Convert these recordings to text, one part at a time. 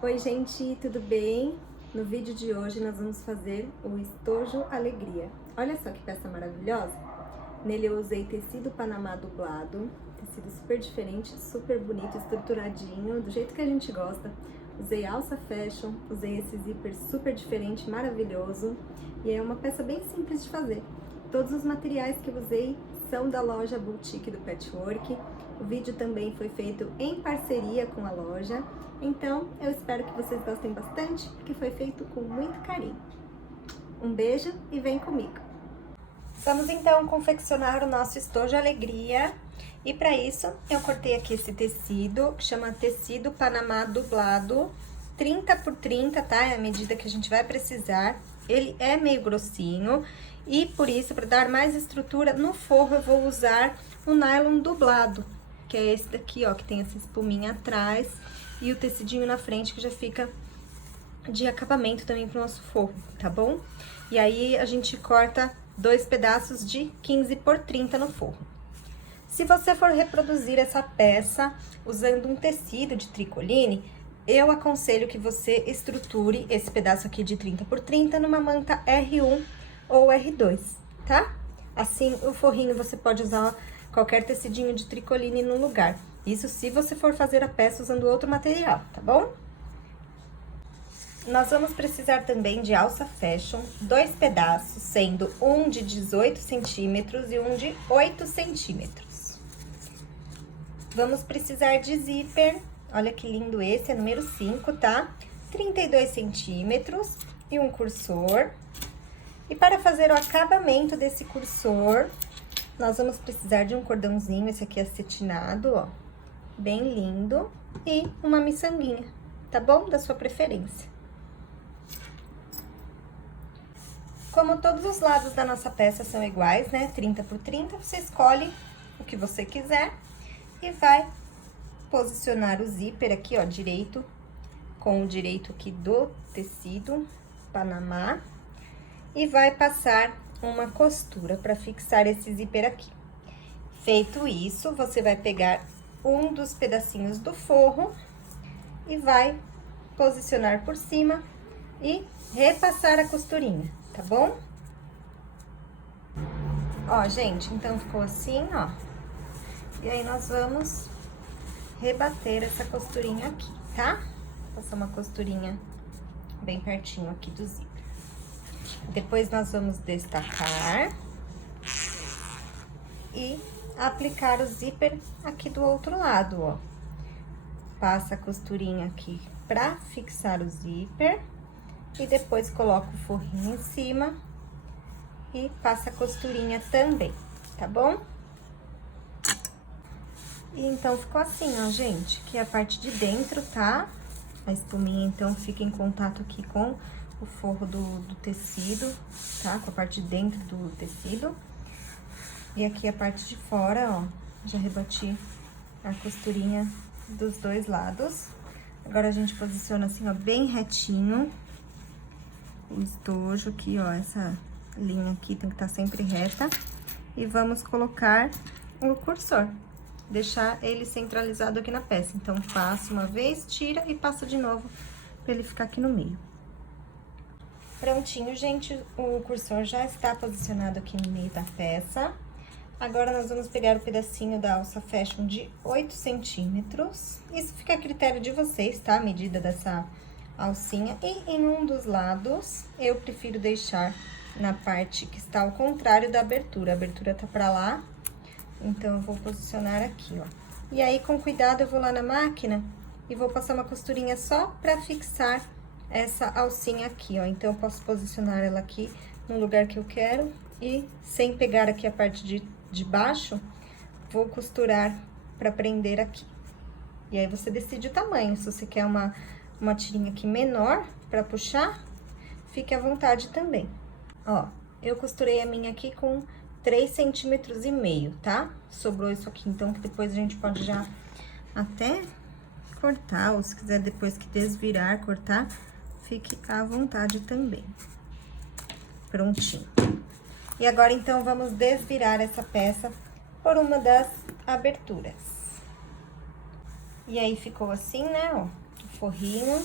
Oi gente, tudo bem? No vídeo de hoje nós vamos fazer o estojo alegria. Olha só que peça maravilhosa! Nele eu usei tecido panamá dublado, tecido super diferente, super bonito, estruturadinho, do jeito que a gente gosta. Usei alça fashion, usei esse zíper super diferente, maravilhoso, e é uma peça bem simples de fazer. Todos os materiais que eu usei são da loja Boutique do Patchwork. O vídeo também foi feito em parceria com a loja, então eu espero que vocês gostem bastante, porque foi feito com muito carinho. Um beijo e vem comigo! Vamos então confeccionar o nosso estojo alegria, e para isso eu cortei aqui esse tecido, que chama tecido panamá dublado, 30 por 30, tá? É a medida que a gente vai precisar. Ele é meio grossinho e por isso, para dar mais estrutura no forro, eu vou usar o nylon dublado, que é esse daqui, ó, que tem essa espuminha atrás e o tecidinho na frente, que já fica de acabamento também pro nosso forro, tá bom? E aí, a gente corta 2 pedaços de 15 por 30 no forro. Se você for reproduzir essa peça usando um tecido de tricoline, eu aconselho que você estruture esse pedaço aqui de 30 por 30 numa manta R1 ou R2, tá? Assim, o forrinho você pode usar qualquer tecidinho de tricoline no lugar. Isso se você for fazer a peça usando outro material, tá bom? Nós vamos precisar também de alça fashion, 2 pedaços, sendo um de 18 centímetros e um de 8 centímetros. Vamos precisar de zíper, olha que lindo esse, é número 5, tá? 32 centímetros e um cursor. E para fazer o acabamento desse cursor, nós vamos precisar de um cordãozinho, esse aqui é acetinado, ó, bem lindo, e uma miçanguinha, tá bom? Da sua preferência. Como todos os lados da nossa peça são iguais, né, 30 por 30, você escolhe o que você quiser e vai posicionar o zíper aqui, ó, direito, com o direito aqui do tecido panamá, e vai passar uma costura para fixar esse zíper aqui. Feito isso, você vai pegar um dos pedacinhos do forro e vai posicionar por cima e repassar a costurinha, tá bom? Ó, gente, então ficou assim, ó. E aí, nós vamos rebater essa costurinha aqui, tá? Passar uma costurinha bem pertinho aqui do zíper. Depois, nós vamos destacar e aplicar o zíper aqui do outro lado, ó. Passa a costurinha aqui pra fixar o zíper e depois coloca o forrinho em cima e passa a costurinha também, tá bom? E então, ficou assim, ó, gente, que é a parte de dentro, tá? A espuminha, então, fica em contato aqui com o forro do tecido, tá? Com a parte de dentro do tecido. E aqui a parte de fora, ó, já rebati a costurinha dos dois lados. Agora, a gente posiciona assim, ó, bem retinho o estojo aqui, ó, essa linha aqui tem que estar sempre reta. E vamos colocar o cursor, deixar ele centralizado aqui na peça. Então, passa uma vez, tira e passa de novo, pra ele ficar aqui no meio. Prontinho, gente, o cursor já está posicionado aqui no meio da peça. Agora, nós vamos pegar o pedacinho da alça fashion de 8 centímetros. Isso fica a critério de vocês, tá? A medida dessa alcinha. E em um dos lados, eu prefiro deixar na parte que está ao contrário da abertura. A abertura tá pra lá, então eu vou posicionar aqui, ó. E aí, com cuidado, eu vou lá na máquina e vou passar uma costurinha só pra fixar essa alcinha aqui, ó. Então, eu posso posicionar ela aqui no lugar que eu quero e, sem pegar aqui a parte de baixo, vou costurar pra prender aqui. E aí, você decide o tamanho. Se você quer uma tirinha aqui menor pra puxar, fique à vontade também. Ó, eu costurei a minha aqui com 3,5 centímetros, tá? Sobrou isso aqui, então, que depois a gente pode já até cortar, ou se quiser depois que desvirar, cortar, fique à vontade também. Prontinho. E agora, então, vamos desvirar essa peça por uma das aberturas. E aí, ficou assim, né, ó, o forrinho.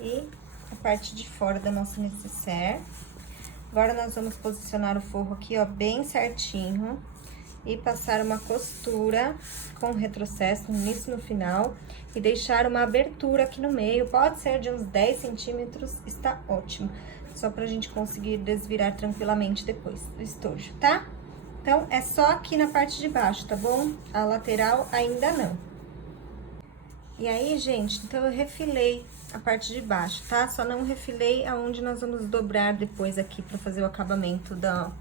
e a parte de fora da nossa nécessaire. Agora, nós vamos posicionar o forro aqui, ó, bem certinho. E passar uma costura com retrocesso no início e no final. E deixar uma abertura aqui no meio, pode ser de uns 10 centímetros, está ótimo. Só pra gente conseguir desvirar tranquilamente depois do estojo, tá? Então, é só aqui na parte de baixo, tá bom? A lateral ainda não. E aí, gente, então eu refilei a parte de baixo, tá? Só não refilei aonde nós vamos dobrar depois aqui pra fazer o acabamento da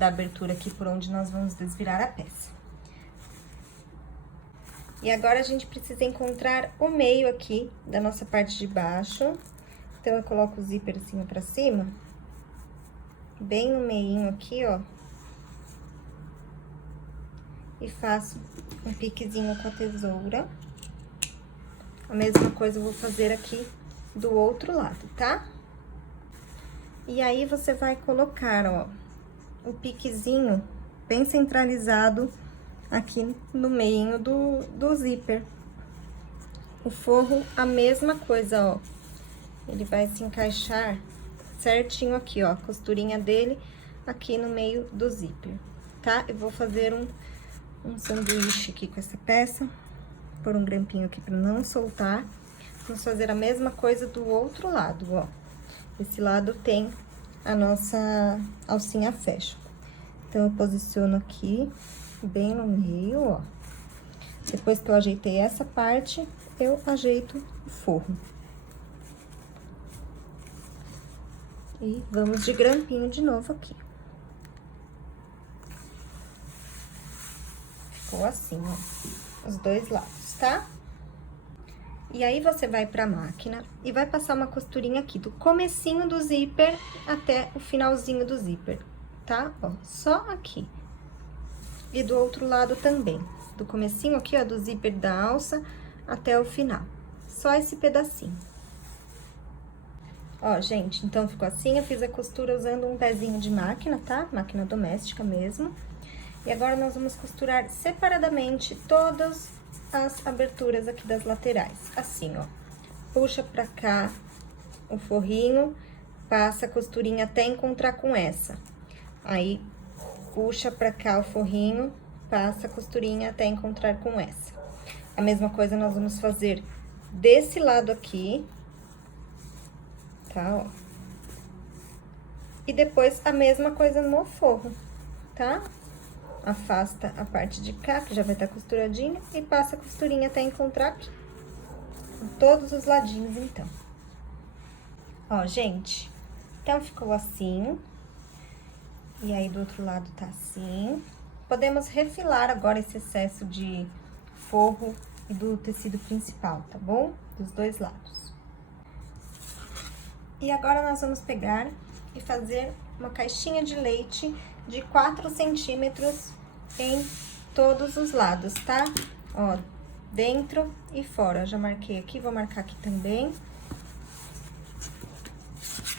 abertura aqui por onde nós vamos desvirar a peça. E agora, a gente precisa encontrar o meio aqui da nossa parte de baixo. Então, eu coloco o zíper assim pra cima, bem no meinho aqui, ó. E faço um piquezinho com a tesoura. A mesma coisa eu vou fazer aqui do outro lado, tá? E aí, você vai colocar, ó, o piquezinho bem centralizado aqui no meio do zíper. O forro, a mesma coisa, ó. Ele vai se encaixar certinho aqui, ó, a costurinha dele aqui no meio do zíper, tá? Eu vou fazer um sanduíche aqui com essa peça, por um grampinho aqui pra não soltar. Vamos fazer a mesma coisa do outro lado, ó. Esse lado tem a nossa alcinha fashion. Então, eu posiciono aqui, bem no meio, ó. Depois que eu ajeitei essa parte, eu ajeito o forro. E vamos de grampinho de novo aqui. Ficou assim, ó, os dois lados, tá? E aí, você vai pra máquina e vai passar uma costurinha aqui, do comecinho do zíper até o finalzinho do zíper, tá? Ó, só aqui. E do outro lado também, do comecinho aqui, ó, do zíper da alça até o final. Só esse pedacinho. Ó, gente, então ficou assim, eu fiz a costura usando um pezinho de máquina, tá? Máquina doméstica mesmo. E agora, nós vamos costurar separadamente todas as aberturas aqui das laterais, assim, ó. Puxa pra cá o forrinho, passa a costurinha até encontrar com essa. Aí, puxa pra cá o forrinho, passa a costurinha até encontrar com essa. A mesma coisa nós vamos fazer desse lado aqui, tá, ó. E depois, a mesma coisa no forro, tá? Afasta a parte de cá, que já vai estar costuradinha, e passa a costurinha até encontrar aqui. Com todos os ladinhos, então. Ó, gente, então ficou assim. E aí, do outro lado tá assim. Podemos refilar agora esse excesso de forro e do tecido principal, tá bom? Dos dois lados. E agora, nós vamos pegar e fazer uma caixinha de leite de 4 centímetros em todos os lados, tá? Ó, dentro e fora. Eu já marquei aqui, vou marcar aqui também.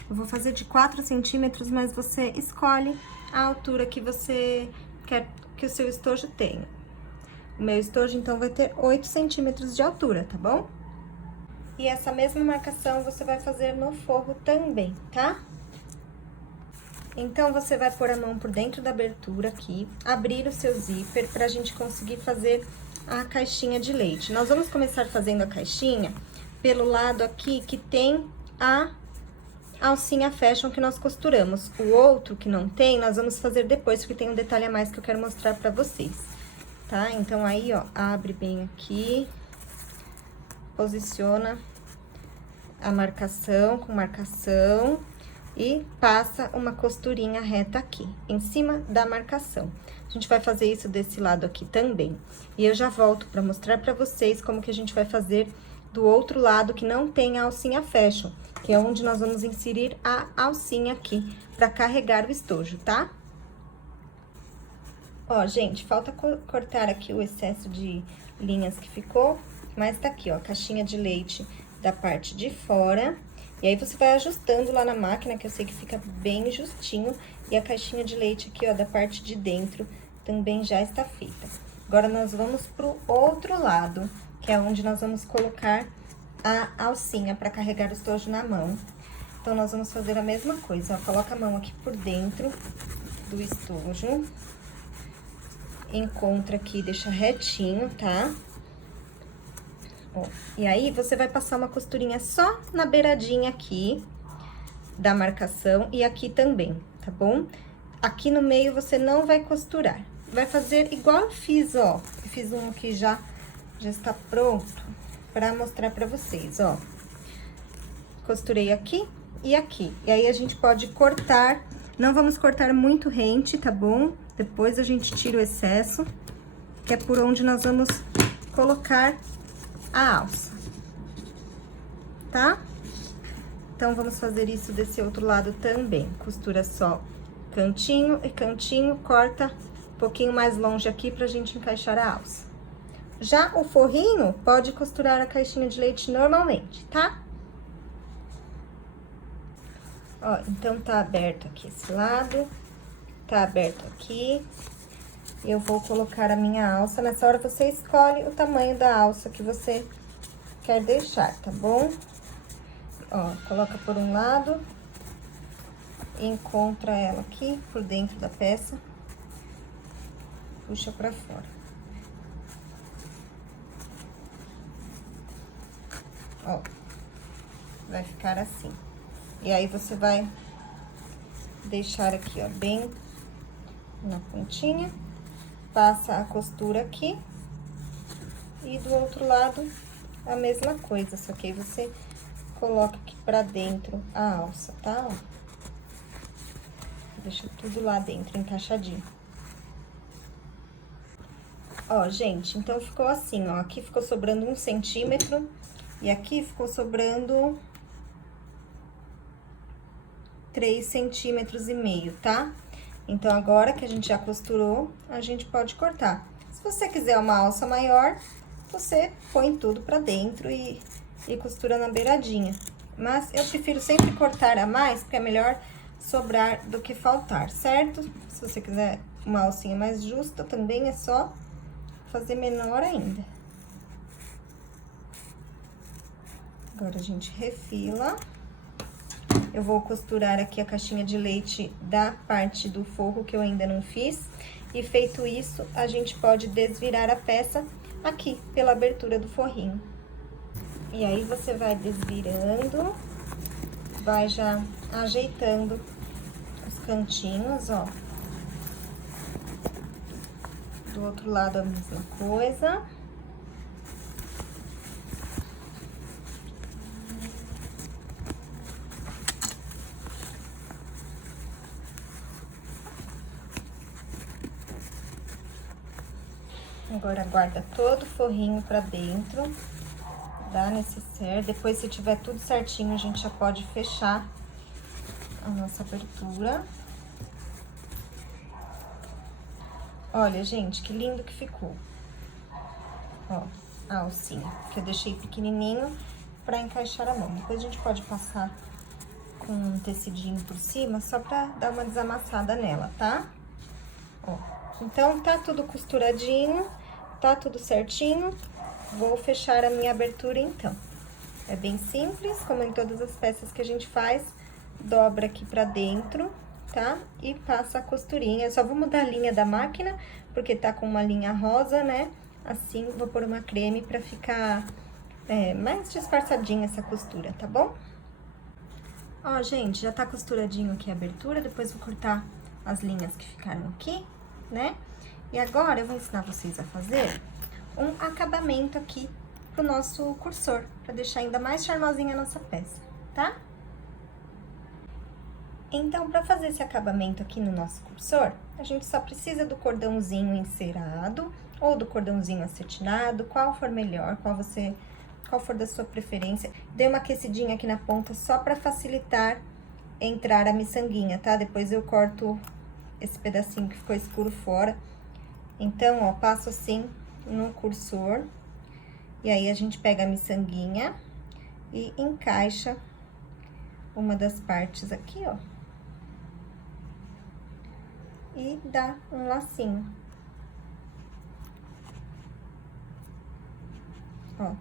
Eu vou fazer de 4 centímetros, mas você escolhe a altura que você quer que o seu estojo tenha. O meu estojo, então, vai ter 8 centímetros de altura, tá bom? E essa mesma marcação você vai fazer no forro também, tá? Então, você vai pôr a mão por dentro da abertura aqui, abrir o seu zíper pra gente conseguir fazer a caixinha de leite. Nós vamos começar fazendo a caixinha pelo lado aqui que tem a alcinha fashion que nós costuramos. O outro que não tem, nós vamos fazer depois, porque tem um detalhe a mais que eu quero mostrar pra vocês, tá? Então, aí, ó, abre bem aqui, posiciona a marcação com marcação e passa uma costurinha reta aqui, em cima da marcação. A gente vai fazer isso desse lado aqui também. E eu já volto pra mostrar pra vocês como que a gente vai fazer do outro lado que não tem a alcinha fashion, que é onde nós vamos inserir a alcinha aqui pra carregar o estojo, tá? Ó, gente, falta cortar aqui o excesso de linhas que ficou, mas tá aqui, ó, caixinha de leite da parte de fora. E aí, você vai ajustando lá na máquina, que eu sei que fica bem justinho. E a caixinha de leite aqui, ó, da parte de dentro, também já está feita. Agora, nós vamos pro outro lado, que é onde nós vamos colocar a alcinha para carregar o estojo na mão. Então, nós vamos fazer a mesma coisa, ó. Coloca a mão aqui por dentro do estojo. Encontra aqui, deixa retinho, tá? Ó, e aí, você vai passar uma costurinha só na beiradinha aqui da marcação e aqui também, tá bom? Aqui no meio você não vai costurar. Vai fazer igual eu fiz, ó. Eu fiz um aqui já está pronto pra mostrar pra vocês, ó. Costurei aqui e aqui. E aí, a gente pode cortar. Não vamos cortar muito rente, tá bom? Depois a gente tira o excesso, que é por onde nós vamos colocar a alça, tá? Então, vamos fazer isso desse outro lado também. Costura só cantinho e cantinho, corta um pouquinho mais longe aqui pra gente encaixar a alça. Já o forrinho, pode costurar a caixinha de leite normalmente, tá? Ó, então, tá aberto aqui esse lado, tá aberto aqui. Eu vou colocar a minha alça. Nessa hora, você escolhe o tamanho da alça que você quer deixar, tá bom? Ó, coloca por um lado, encontra ela aqui por dentro da peça, puxa pra fora. Ó, vai ficar assim. E aí, você vai deixar aqui, ó, bem na pontinha, passa a costura aqui, e do outro lado, a mesma coisa, só que aí você coloca aqui pra dentro a alça, tá? Ó. Deixa tudo lá dentro, encaixadinho. Ó, gente, então ficou assim, ó. Aqui ficou sobrando 1 centímetro e aqui ficou sobrando 3,5 centímetros, tá? Então, agora que a gente já costurou, a gente pode cortar. Se você quiser uma alça maior, você põe tudo pra dentro e costura na beiradinha. Mas eu prefiro sempre cortar a mais, porque é melhor sobrar do que faltar, certo? Se você quiser uma alcinha mais justa, também é só fazer menor ainda. Agora, a gente refila. Eu vou costurar aqui a caixinha de leite da parte do forro que eu ainda não fiz. E feito isso, a gente pode desvirar a peça aqui, pela abertura do forrinho. E aí, você vai desvirando, vai já ajeitando os cantinhos, ó. Do outro lado, a mesma coisa. Agora, guarda todo o forrinho pra dentro, dá necessaire. Depois, se tiver tudo certinho, a gente já pode fechar a nossa abertura. Olha, gente, que lindo que ficou. Ó, a alcinha, que eu deixei pequenininho pra encaixar a mão. Depois, a gente pode passar com um tecidinho por cima, só pra dar uma desamassada nela, tá? Ó, então, tá tudo costuradinho, tá tudo certinho. Vou fechar a minha abertura, então. É bem simples, como em todas as peças que a gente faz. Dobra aqui pra dentro, tá? E passa a costurinha. Eu só vou mudar a linha da máquina, porque tá com uma linha rosa, né? Assim, vou pôr uma creme pra ficar mais disfarçadinha essa costura, tá bom? Ó, gente, já tá costuradinho aqui a abertura. Depois vou cortar as linhas que ficaram aqui, né? E agora, eu vou ensinar vocês a fazer um acabamento aqui pro nosso cursor, pra deixar ainda mais charmosinha a nossa peça, tá? Então, pra fazer esse acabamento aqui no nosso cursor, a gente só precisa do cordãozinho encerado ou do cordãozinho acetinado, qual for melhor, qual for da sua preferência. Dei uma aquecidinha aqui na ponta só pra facilitar entrar a miçanguinha, tá? Depois eu corto esse pedacinho que ficou escuro fora. Então, ó, passo assim no cursor, e aí a gente pega a miçanguinha e encaixa uma das partes aqui, ó. E dá um lacinho. Ó.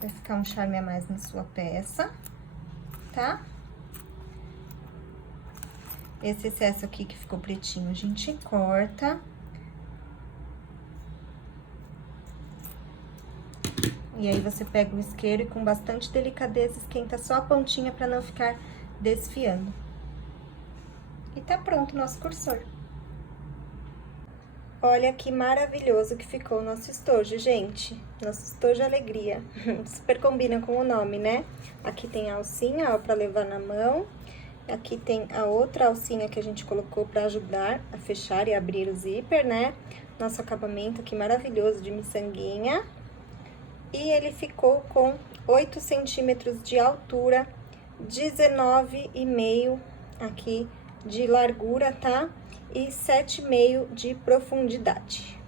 Vai ficar um charme a mais na sua peça, tá? Esse excesso aqui que ficou pretinho, a gente corta. E aí, você pega o isqueiro e com bastante delicadeza esquenta só a pontinha pra não ficar desfiando. E tá pronto o nosso cursor. Olha que maravilhoso que ficou o nosso estojo, gente. Nosso estojo alegria. Super combina com o nome, né? Aqui tem a alcinha, ó, pra levar na mão. Aqui tem a outra alcinha que a gente colocou pra ajudar a fechar e abrir o zíper, né? Nosso acabamento aqui maravilhoso de miçanguinha. E ele ficou com 8 centímetros de altura, 19,5 aqui de largura, tá? E 7,5 de profundidade.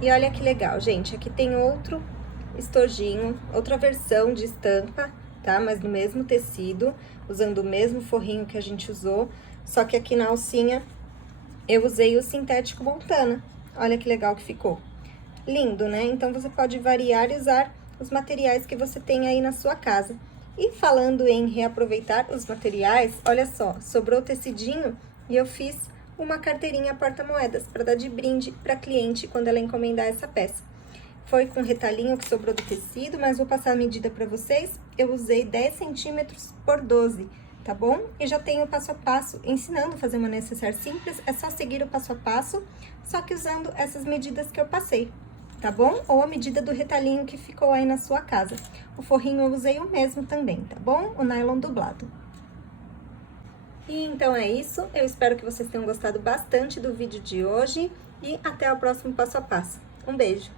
E olha que legal, gente, aqui tem outro estojinho, outra versão de estampa, tá? Mas no mesmo tecido, usando o mesmo forrinho que a gente usou, só que aqui na alcinha eu usei o sintético Montana. Olha que legal que ficou. Lindo, né? Então, você pode variar e usar os materiais que você tem aí na sua casa. E falando em reaproveitar os materiais, olha só, sobrou tecidinho e eu fiz uma carteirinha porta-moedas para dar de brinde para cliente quando ela encomendar essa peça. Foi com retalhinho que sobrou do tecido, mas vou passar a medida para vocês. Eu usei 10 centímetros por 12, tá bom? E já tenho o passo a passo ensinando a fazer uma necessaire simples, é só seguir o passo a passo, só que usando essas medidas que eu passei. Tá bom? Ou a medida do retalhinho que ficou aí na sua casa. O forrinho eu usei o mesmo também, tá bom? O nylon dublado. E então é isso. Eu espero que vocês tenham gostado bastante do vídeo de hoje. E até o próximo passo a passo. Um beijo!